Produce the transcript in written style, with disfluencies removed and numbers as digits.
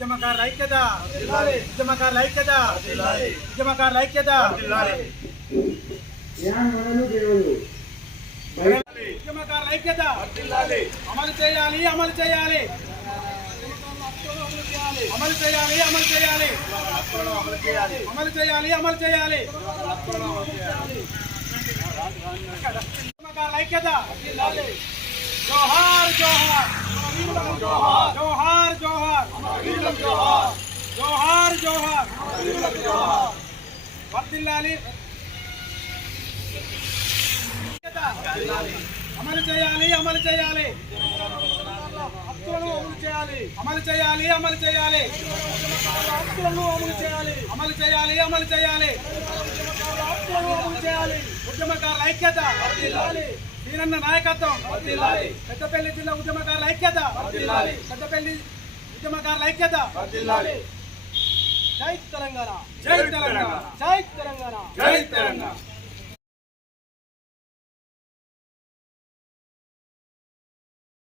ఉద్యమకారుల ఐక్యత, ఉద్యమకారుల ఐక్యత, ఉద్యమకారుల ఐక్యత, ఉద్యమకారుల ఐక్యత అమలు చేయాలి, అమలు చేయాలి, అమలు చేయాలి, అమలు చేయాలి, అమలు చేయాలి, అమలు చేయాలి. ఉద్యమకారుల ఐక్యత జోహార్ జోహార్ జోహార్ జోహార్ జోహార్ జోహార్ వర్ధిల్లాలి. అమలు చేయాలి, అమలు చేయాలి, హక్కులను అమలు చేయాలి, అమలు చేయాలి, అమలు చేయాలి, హక్కులను అమలు చేయాలి, అమలు చేయాలి, అమలు చేయాలి, హక్కులను అమలు చేయాలి. ఉద్యమకారుల ఐక్యత వీరన్న నాయకత్వం, పెద్దపల్లి జిల్లా ఉద్యమకారుల ఐక్యత, పెద్దపల్లి ఉద్యమకారుల ఐక్యత. జై తెలంగాణ, జై తెలంగాణ, జై తెలంగాణ.